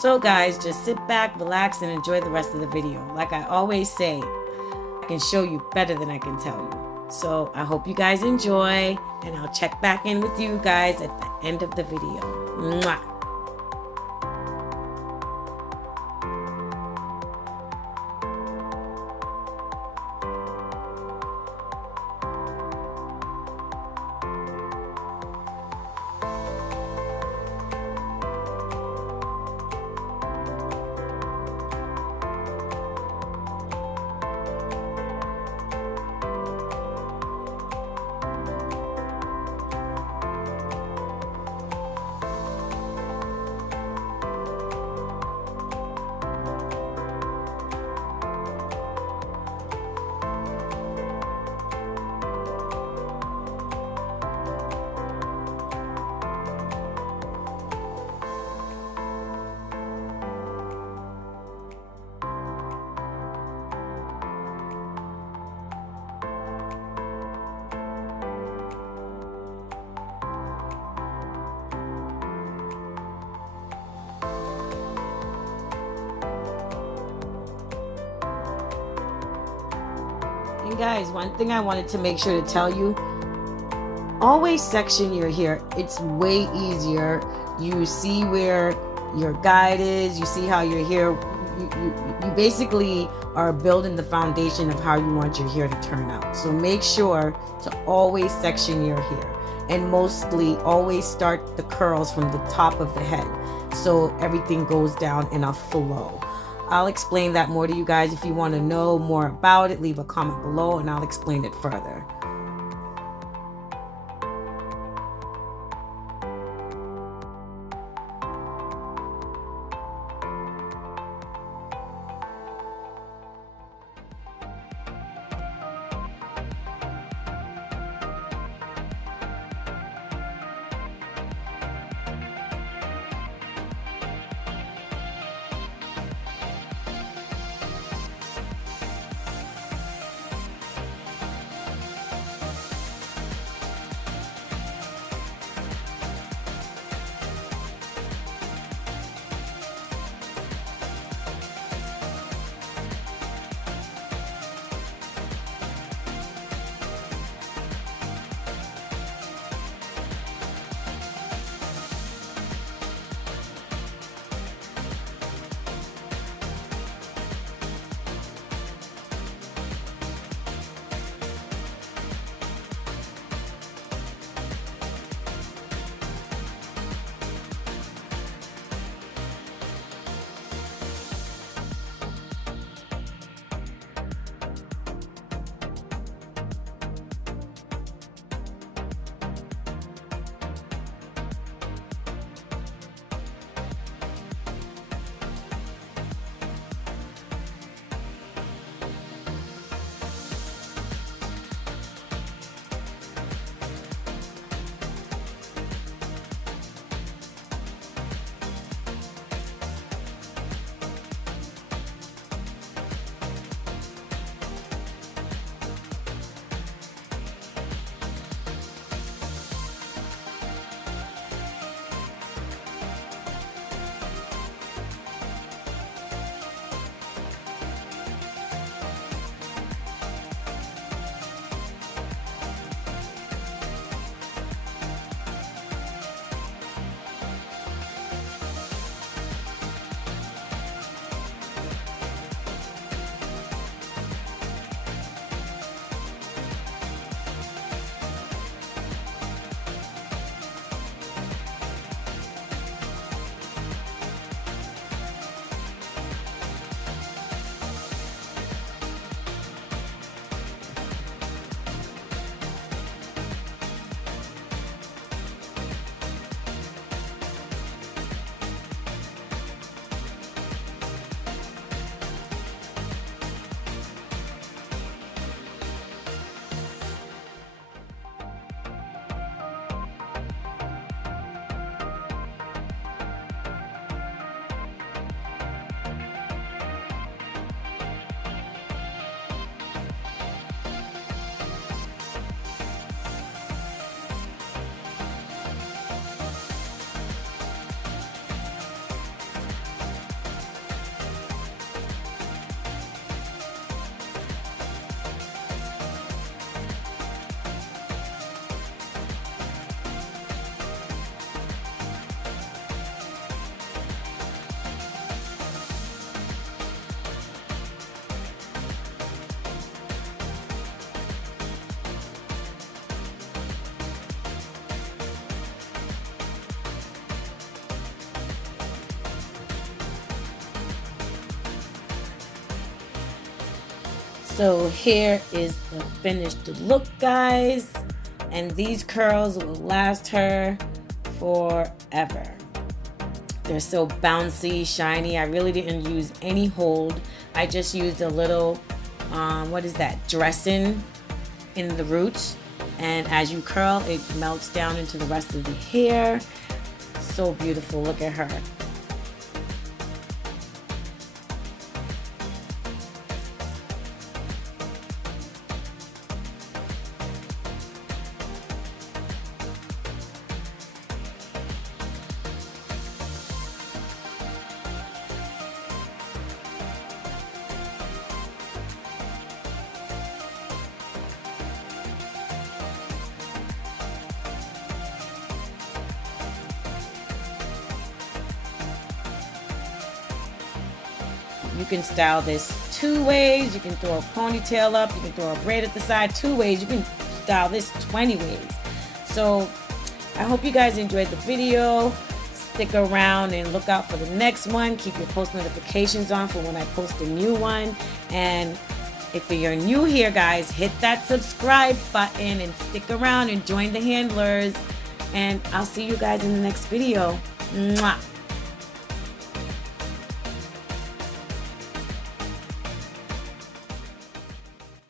So guys, just sit back, relax, and enjoy the rest of the video. Like I always say, I can show you better than I can tell you. So I hope you guys enjoy, and I'll check back in with you guys at the end of the video. Mwah. And guys, one thing I wanted to make sure to tell you, always section your hair. It's way easier. You see where your guide is, you see how your hair, you basically are building the foundation of how you want your hair to turn out. So make sure to always section your hair, and mostly always start the curls from the top of the head so everything goes down in a flow. I'll explain that more to you guys. If you want to know more about it, leave a comment below and I'll explain it further. So here is the finished look, guys, and these curls will last her forever. They're so bouncy, shiny. I really didn't use any hold. I just used a little what is that, dressing in the roots, and as you curl it melts down into the rest of the hair. So beautiful. Look at her. You can style this 2 ways. You can throw a ponytail up. You can throw a braid at the side 2 ways. You can style this 20 ways. So I hope you guys enjoyed the video. Stick around and look out for the next one. Keep your post notifications on for when I post a new one. And if you're new here, guys, hit that subscribe button and stick around and join the handlers. And I'll see you guys in the next video. Mwah.